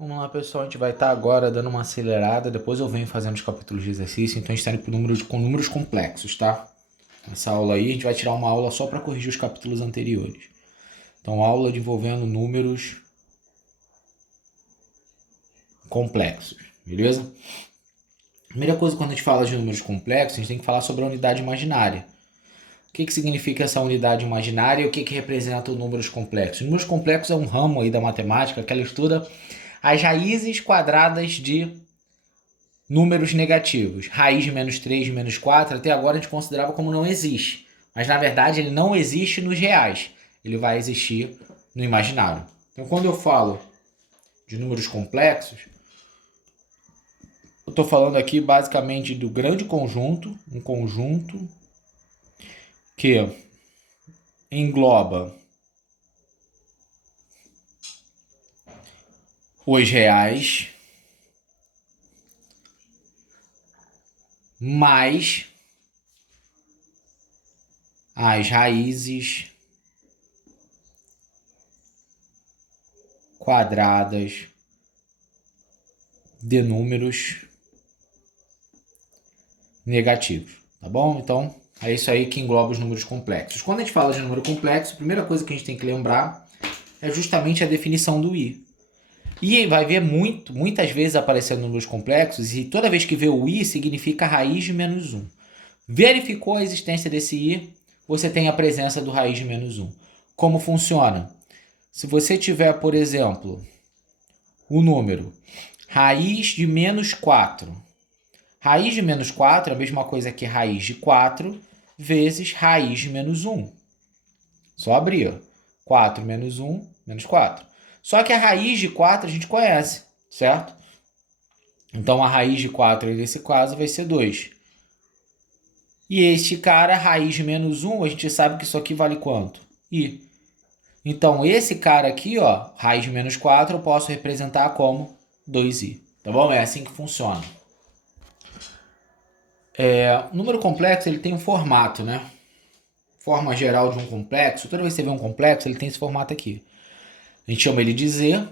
Vamos lá, pessoal, a gente vai estar agora dando uma acelerada, depois eu venho fazendo os capítulos de exercício, então a gente está indo com números complexos, tá? Nessa aula aí a gente vai tirar uma aula só para corrigir os capítulos anteriores. Então, aula envolvendo números complexos, beleza? Primeira coisa, quando a gente fala de números complexos, a gente tem que falar sobre a unidade imaginária. O que significa essa unidade imaginária e o que representa os números complexos? Números complexos é um ramo aí da matemática que ela estuda as raízes quadradas de números negativos. Raiz de menos 3, de menos 4, até agora a gente considerava como não existe. Mas na verdade ele não existe nos reais. Ele vai existir no imaginário. Então quando eu falo de números complexos, eu estou falando aqui basicamente do grande conjunto, um conjunto que engloba os reais mais as raízes quadradas de números negativos, tá bom? Então, é isso aí que engloba os números complexos. Quando a gente fala de número complexo, a primeira coisa que a gente tem que lembrar é justamente a definição do i. E vai ver muitas vezes aparecendo números complexos, e toda vez que vê o i, significa raiz de menos 1. Verificou a existência desse i, você tem a presença do raiz de menos 1. Como funciona? Se você tiver, por exemplo, o número raiz de menos 4. Raiz de menos 4 é a mesma coisa que raiz de 4 vezes raiz de menos 1. Só abrir. 4 menos 1, menos 4. Só que a raiz de 4 a gente conhece, certo? Então a raiz de 4 nesse caso vai ser 2. E este cara, raiz de menos 1, a gente sabe que isso aqui vale quanto? I. Então esse cara aqui, ó, raiz de menos 4, eu posso representar como 2i. Tá bom? É assim que funciona. O número complexo ele tem um formato, né? Forma geral de um complexo. Toda vez que você vê um complexo, ele tem esse formato aqui. A gente chama ele de Z.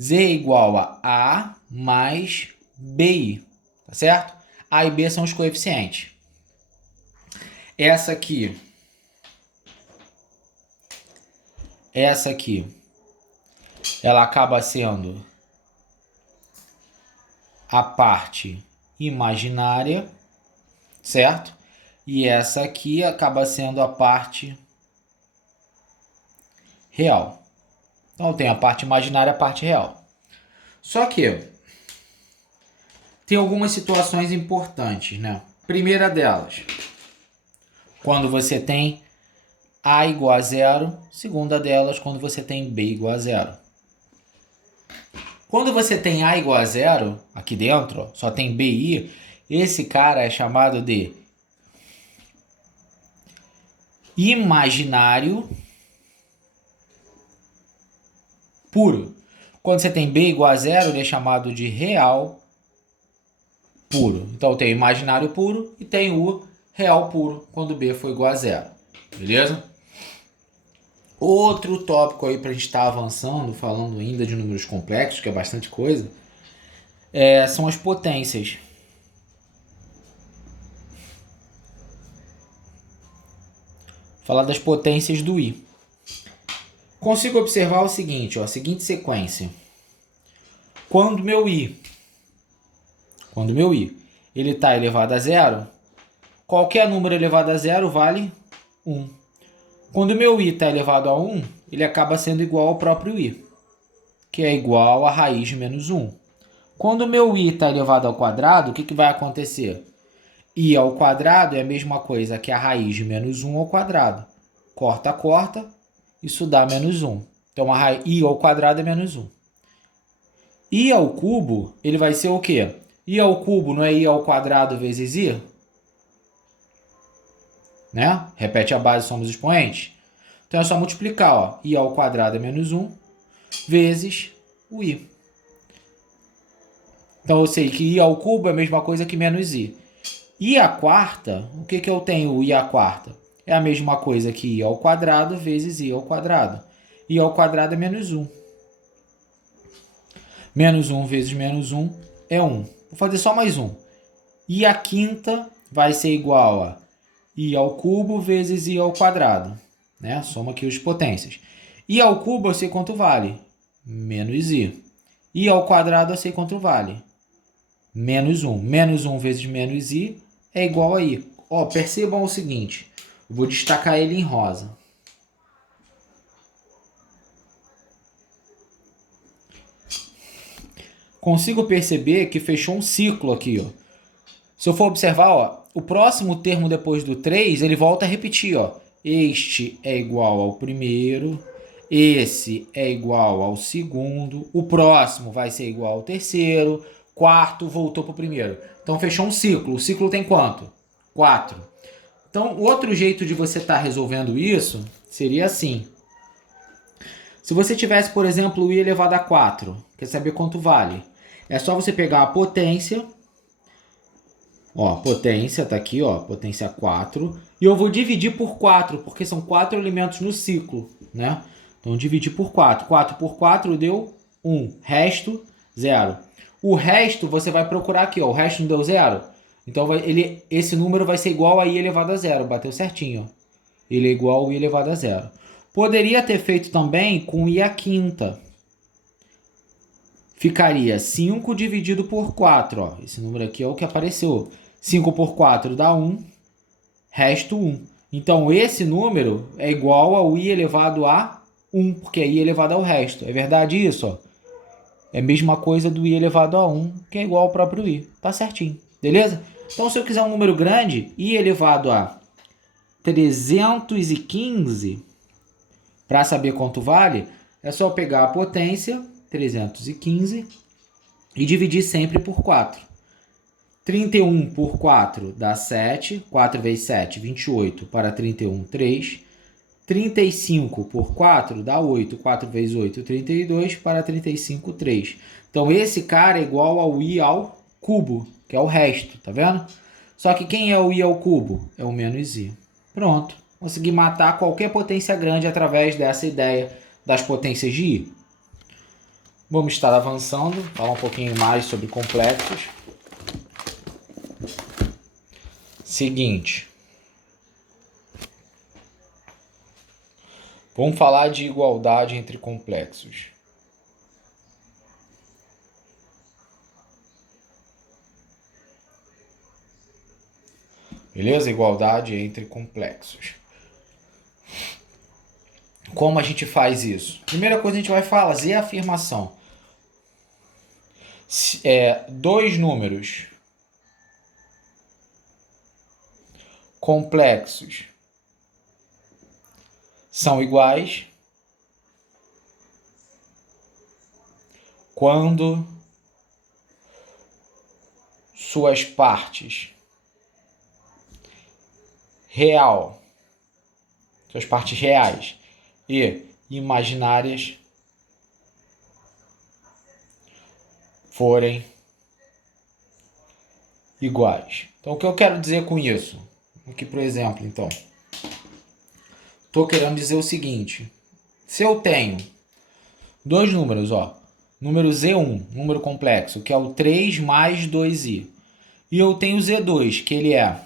Z é igual a A mais BI. Tá certo? A e B são os coeficientes. Essa aqui, ela acaba sendo a parte imaginária, certo? E essa aqui acaba sendo a parte real. Então tem a parte imaginária e a parte real. Só que tem algumas situações importantes, né? Primeira delas, quando você tem A igual a 0. Segunda delas, quando você tem B igual a 0. Quando você tem A igual a 0, aqui dentro, ó, só tem BI, esse cara é chamado de imaginário puro. Quando você tem B igual a 0, ele é chamado de real puro. Então tem o imaginário puro e tem o real puro, quando B for igual a 0. Beleza? Outro tópico aí para a gente estar avançando, falando ainda de números complexos, que é bastante coisa, são as potências. Falar das potências do i. Consigo observar o seguinte, ó, a seguinte sequência. Quando meu i ele está elevado a 0, qualquer número elevado a 0 vale 1. Quando meu i está elevado a 1, ele acaba sendo igual ao próprio i, que é igual a raiz de menos 1. Quando meu i está elevado ao quadrado, o que vai acontecer? I ao quadrado é a mesma coisa que a raiz de menos 1 ao quadrado. Corta, corta, isso dá menos 1. Então, I ao quadrado é menos 1. I ao cubo, ele vai ser o quê? I ao cubo não é I ao quadrado vezes I? Né? Repete a base, somos expoentes. Então, é só multiplicar. Ó. I ao quadrado é menos 1 vezes o I. Então, eu sei que I ao cubo é a mesma coisa que menos I. I à quarta, o que eu tenho I à quarta? É a mesma coisa que I ao quadrado vezes I ao quadrado. I ao quadrado é menos 1. Menos 1 vezes menos 1 é 1. Vou fazer só mais um. I a quinta vai ser igual a I ao cubo vezes I ao quadrado. Né? Soma aqui as potências. I ao cubo eu sei quanto vale. Menos I. I ao quadrado eu sei quanto vale. Menos 1. Menos 1 vezes menos I é igual a I. Ó, percebam o seguinte. Eu vou destacar ele em rosa. Consigo perceber que fechou um ciclo aqui, ó. Se eu for observar, ó, o próximo termo depois do 3, ele volta a repetir, ó. Este é igual ao primeiro, esse é igual ao segundo, o próximo vai ser igual ao terceiro, quarto voltou para o primeiro. Então fechou um ciclo. O ciclo tem quanto? 4. Então, o outro jeito de você estar resolvendo isso seria assim. Se você tivesse, por exemplo, I elevado a 4, quer saber quanto vale? É só você pegar a potência, ó, potência tá aqui, ó, potência 4, e eu vou dividir por 4, porque são 4 elementos no ciclo, né? Então, dividir por 4. 4 por 4 deu 1, resto, 0. O resto você vai procurar aqui, ó, o resto não deu 0? Então, esse número vai ser igual a I elevado a 0, bateu certinho, ó. Ele é igual a I elevado a 0. Poderia ter feito também com I a quinta. Ficaria 5 dividido por 4. Ó. Esse número aqui é o que apareceu. 5 por 4 dá 1, resto 1. Então, esse número é igual ao I elevado a 1, porque é I elevado ao resto. É verdade isso? Ó? É a mesma coisa do I elevado a 1, que é igual ao próprio I. Tá certinho, beleza? Então, se eu quiser um número grande, I elevado a 315, para saber quanto vale, é só pegar a potência, 315, e dividir sempre por 4. 31 por 4 dá 7. 4 vezes 7, 28. Para 31, 3. 35 por 4 dá 8. 4 vezes 8, 32. Para 35, 3. Então, esse cara é igual ao I ao cubo, que é o resto, tá vendo? Só que quem é o I ao cubo? É o menos I. Pronto. Consegui matar qualquer potência grande através dessa ideia das potências de I. Vamos estar avançando, falar um pouquinho mais sobre complexos. Seguinte. Vamos falar de igualdade entre complexos. Beleza? Igualdade entre complexos. Como a gente faz isso? Primeira coisa, a gente vai fazer a afirmação. Dois números complexos são iguais quando suas partes suas partes reais e imaginárias forem iguais. Então, o que eu quero dizer com isso? Aqui, por exemplo, então. Estou querendo dizer o seguinte. Se eu tenho dois números, ó. Número Z1, número complexo, que é o 3 mais 2i. E eu tenho o Z2, que ele é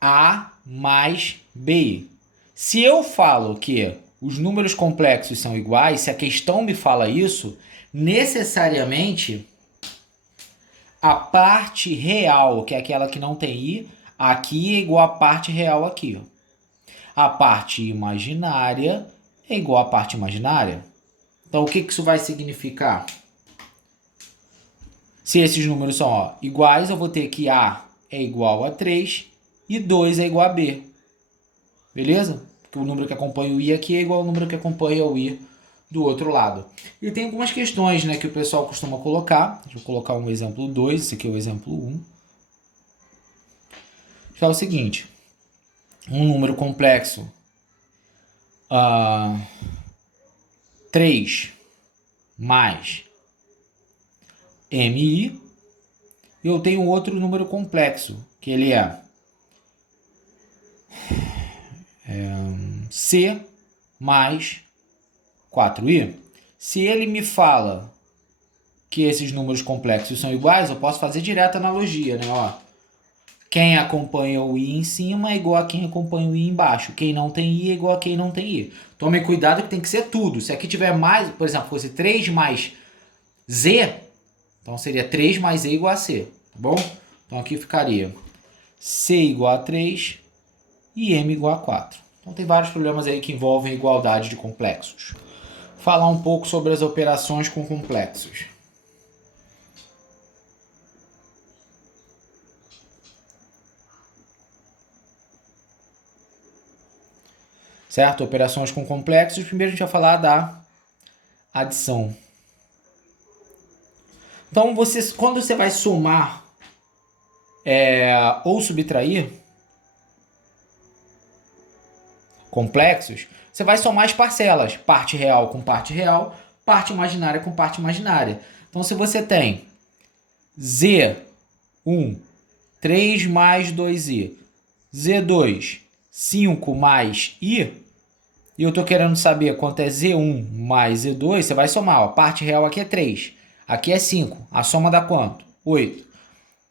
A mais BI. Se eu falo que os números complexos são iguais, se a questão me fala isso, necessariamente a parte real, que é aquela que não tem i, aqui é igual a parte real aqui. Ó. A parte imaginária é igual à parte imaginária. Então, o que isso vai significar? Se esses números são iguais, eu vou ter que A é igual a 3 e 2 é igual a B. Beleza? Porque o número que acompanha o I aqui é igual ao número que acompanha o I do outro lado. E tem algumas questões, né, que o pessoal costuma colocar. Deixa eu colocar um exemplo 2, esse aqui é o exemplo 1. Que é o seguinte. Um número complexo 3 mais MI. E eu tenho outro número complexo, que ele é C mais 4i. Se ele me fala que esses números complexos são iguais, eu posso fazer direto a analogia, né? Ó, quem acompanha o i em cima é igual a quem acompanha o i embaixo. Quem não tem i é igual a quem não tem i. Tome cuidado que tem que ser tudo. Se aqui tiver mais, por exemplo, fosse 3 mais z, então seria 3 mais e igual a c, tá bom? Então aqui ficaria c igual a 3 e m igual a 4. Então tem vários problemas aí que envolvem igualdade de complexos. Falar um pouco sobre as operações com complexos. Certo? Operações com complexos. Primeiro a gente vai falar da adição. Então, quando você vai somar ou subtrair complexos, você vai somar as parcelas. Parte real com parte real, parte imaginária com parte imaginária. Então, se você tem Z1, 3 mais 2i, Z2, 5 mais i, e eu estou querendo saber quanto é Z1 mais Z2, você vai somar. Ó, a parte real aqui é 3, aqui é 5. A soma dá quanto? 8.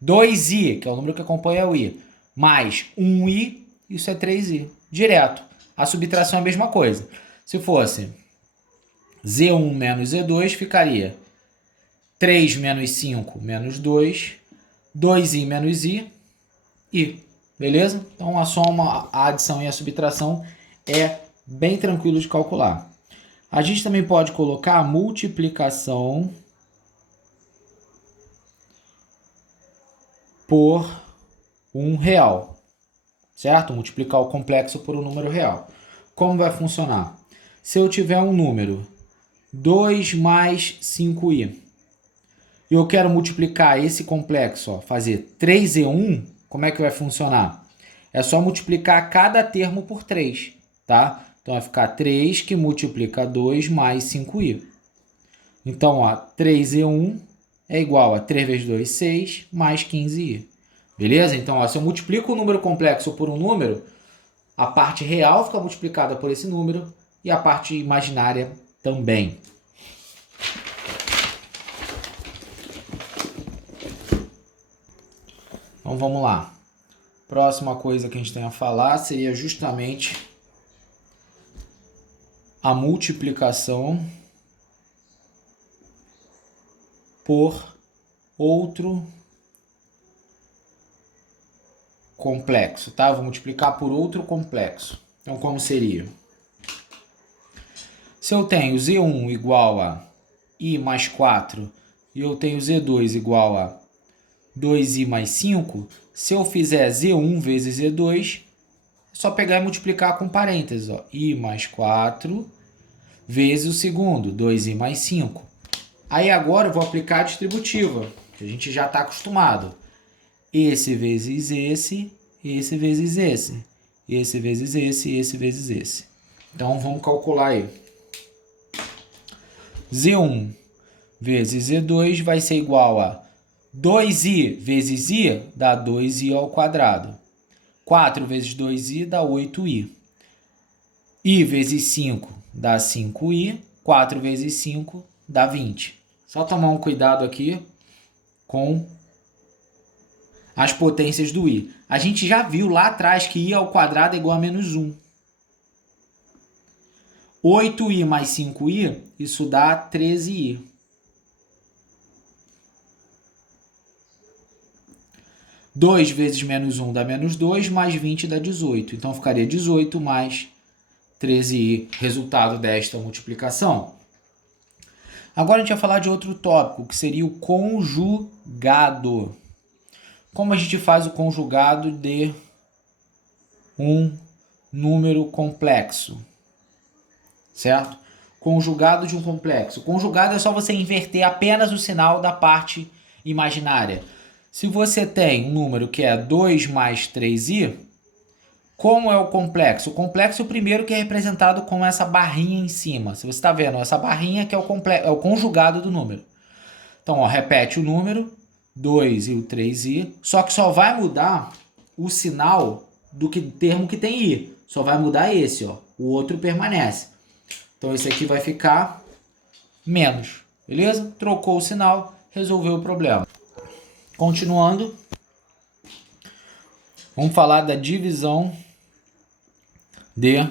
2i, que é o número que acompanha o i, mais 1i, isso é 3i. Direto. A subtração é a mesma coisa. Se fosse Z1 menos Z2, ficaria 3 menos 5 menos 2, 2i menos i, beleza? Então a soma, a adição e a subtração é bem tranquilo de calcular. A gente também pode colocar a multiplicação por um real, certo? Multiplicar o complexo por um número real. Como vai funcionar? Se eu tiver um número 2 mais 5i, e eu quero multiplicar esse complexo, ó, fazer 3e1, como é que vai funcionar? É só multiplicar cada termo por 3, tá? Então vai ficar 3 que multiplica 2 mais 5i. Então, ó, 3e1 é igual a 3 vezes 2, 6, mais 15i. Beleza? Então, ó, se eu multiplico o número complexo por um número, a parte real fica multiplicada por esse número e a parte imaginária também. Então, vamos lá. Próxima coisa que a gente tem a falar seria justamente a multiplicação por outro complexo, tá? Vou multiplicar por outro complexo. Então, como seria? Se eu tenho Z1 igual a i mais 4 e eu tenho Z2 igual a 2i mais 5, se eu fizer Z1 vezes Z2, é só pegar e multiplicar com parênteses, ó, i mais 4 vezes o segundo, 2i mais 5. Aí agora eu vou aplicar a distributiva, que a gente já está acostumado. Esse vezes esse, esse vezes esse, esse vezes esse, esse vezes esse. Então vamos calcular aí. Z1 vezes Z2 vai ser igual a 2i vezes i dá 2i ao quadrado. 4 vezes 2i dá 8i. I vezes 5 dá 5i. 4 vezes 5 dá 20. Só tomar um cuidado aqui com as potências do i. A gente já viu lá atrás que i ao quadrado é igual a menos 1. 8i mais 5i, isso dá 13i. Dois vezes menos 1 dá menos 2, mais 20 dá 18. Então ficaria 18 mais 13i, resultado desta multiplicação. Agora a gente vai falar de outro tópico, que seria o conjugado. Como a gente faz o conjugado de um número complexo, certo? Conjugado de um complexo. Conjugado é só você inverter apenas o sinal da parte imaginária. Se você tem um número que é 2 mais 3i, como é o complexo? O complexo é o primeiro que é representado com essa barrinha em cima. Se você está vendo, essa barrinha que é o conjugado do número. Então, ó, repete o número, 2 e o 3i, só que só vai mudar o sinal do termo que tem i. Só vai mudar esse, ó. O outro permanece. Então, esse aqui vai ficar menos, Beleza? Trocou o sinal, resolveu o problema. Continuando, vamos falar da divisão de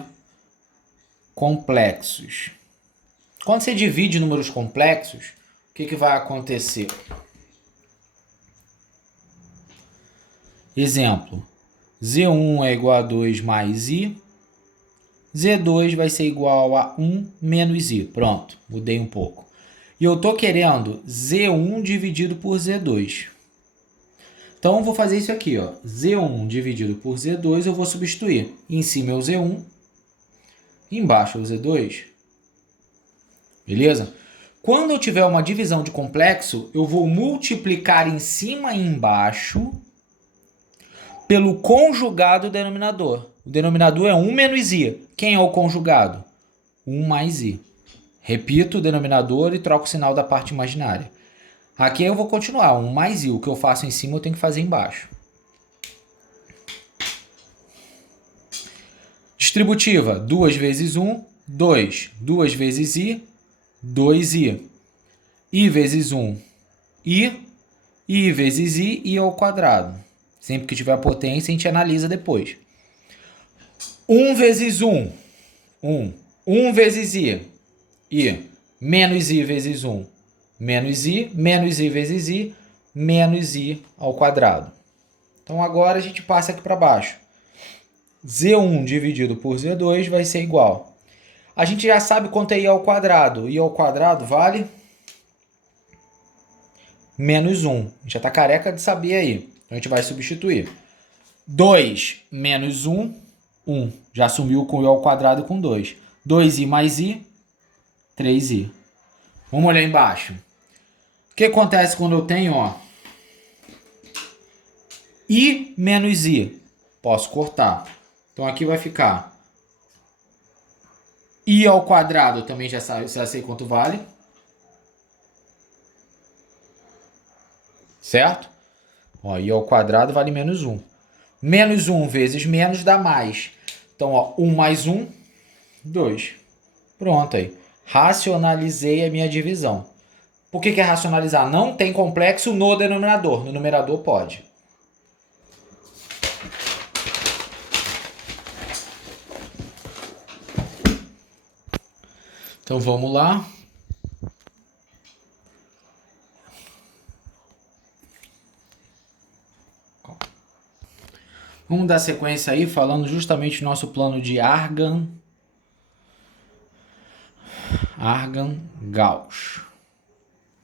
complexos. Quando você divide números complexos, o que vai acontecer? Exemplo, Z1 é igual a 2 mais I, Z2 vai ser igual a 1 menos I. Pronto, mudei um pouco. E eu estou querendo Z1 dividido por Z2. Então, eu vou fazer isso aqui, ó. Z1 dividido por Z2, eu vou substituir. Em cima é o Z1, embaixo é o Z2. Beleza? Quando eu tiver uma divisão de complexo, eu vou multiplicar em cima e embaixo pelo conjugado do denominador. O denominador é 1 menos I. Quem é o conjugado? 1 mais I. Repito o denominador e troco o sinal da parte imaginária. Aqui eu vou continuar. 1 mais I. O que eu faço em cima eu tenho que fazer embaixo. Distributiva. 2 vezes 1, 2. 2 vezes I, 2I. I vezes 1, I. I vezes I ao quadrado. Sempre que tiver potência, a gente analisa depois. 1 vezes 1, 1. 1 vezes I, menos I vezes 1, menos I vezes I, menos I ao quadrado. Então, agora a gente passa aqui para baixo. Z1 dividido por Z2 vai ser igual. A gente já sabe quanto é I ao quadrado. I ao quadrado vale menos 1. A gente já está careca de saber aí. Então, a gente vai substituir. 2 menos 1, 1. Já sumiu com I ao quadrado com 2. 2I mais I, 3I. Vamos olhar embaixo. O que acontece quando eu tenho, ó, I menos I? Posso cortar. Então, aqui vai ficar I ao quadrado, também já sei quanto vale. Certo? Ó, I ao quadrado vale menos 1. Menos 1 vezes menos dá mais. Então, ó, 1 mais 1, 2. Pronto aí. Racionalizei a minha divisão. Por que é racionalizar? Não tem complexo no denominador. No numerador pode. Então vamos lá. Vamos dar sequência aí falando justamente do nosso plano de Argand-Gauss.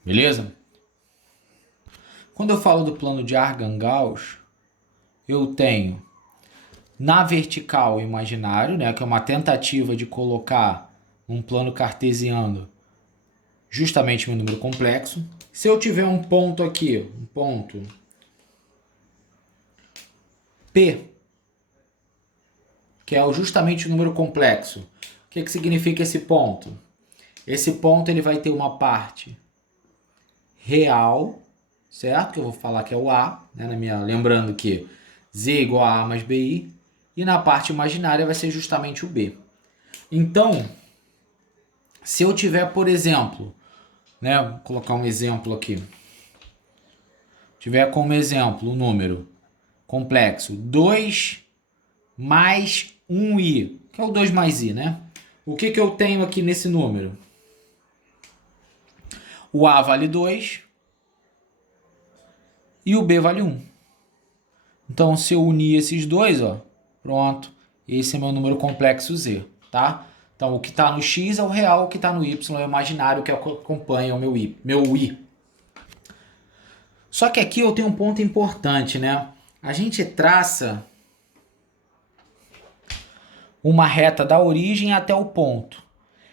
Beleza? Quando eu falo do plano de Argand-Gauss, eu tenho na vertical imaginário, né, que é uma tentativa de colocar um plano cartesiano justamente meu número complexo. Se eu tiver um ponto aqui, um ponto P, que é justamente o número complexo, o que significa esse ponto? Esse ponto ele vai ter uma parte real, certo? Que eu vou falar que é o A, né? Lembrando que Z é igual a A mais BI, e na parte imaginária vai ser justamente o B. Então, se eu tiver, por exemplo, né, vou colocar um exemplo aqui, tiver como exemplo o número complexo 2 mais 1i, que é o 2 mais i, né? O que eu tenho aqui nesse número? O A vale 2 e o B vale 1. Então, se eu unir esses dois, ó, pronto, esse é meu número complexo Z, tá? Então, o que está no X é o real, o que está no Y é o imaginário, que acompanha o meu I. Só que aqui eu tenho um ponto importante, né? A gente traça uma reta da origem até o ponto.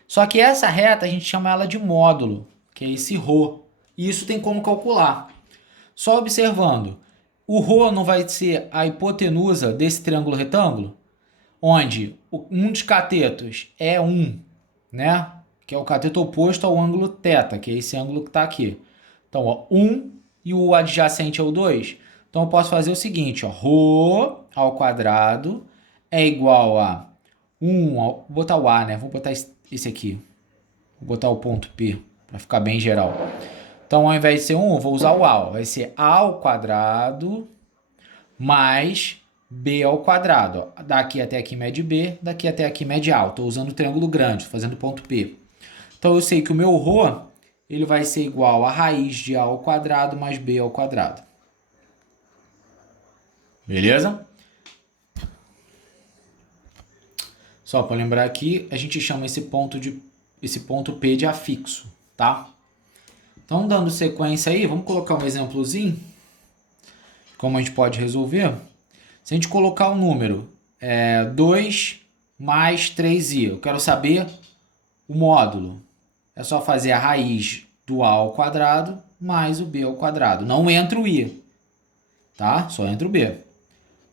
Só que essa reta a gente chama ela de módulo, que é esse ρ. E isso tem como calcular. Só observando, o ρ não vai ser a hipotenusa desse triângulo retângulo? Onde um dos catetos é 1, né? Que é o cateto oposto ao ângulo θ, que é esse ângulo que está aqui. Então, ó, 1 e o adjacente é o 2. Então, eu posso fazer o seguinte, ó, ρ ao quadrado é igual a 1, vou botar o A, né? Vou botar esse aqui. Vou botar o ponto P Para ficar bem geral. Então, ao invés de ser 1, eu vou usar o A. Vai ser A ao quadrado mais B ao quadrado. Daqui até aqui mede B, daqui até aqui mede A. Estou usando o triângulo grande, fazendo ponto P. Então, eu sei que o meu ρ ele vai ser igual a raiz de A ao quadrado mais B ao quadrado. Beleza? Só para lembrar aqui, a gente chama esse ponto P de afixo, tá? Então, dando sequência aí, vamos colocar um exemplozinho. Como a gente pode resolver? Se a gente colocar o número 2 mais 3i, eu quero saber o módulo. É só fazer a raiz do a ao quadrado mais o b ao quadrado. Não entra o i, tá? Só entra o b.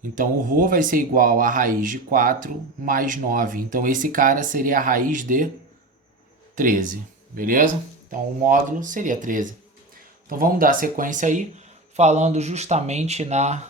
Então, o ρ vai ser igual a raiz de 4 mais 9. Então, esse cara seria a raiz de 13, beleza? Então, o módulo seria 13. Então, vamos dar sequência aí, falando justamente na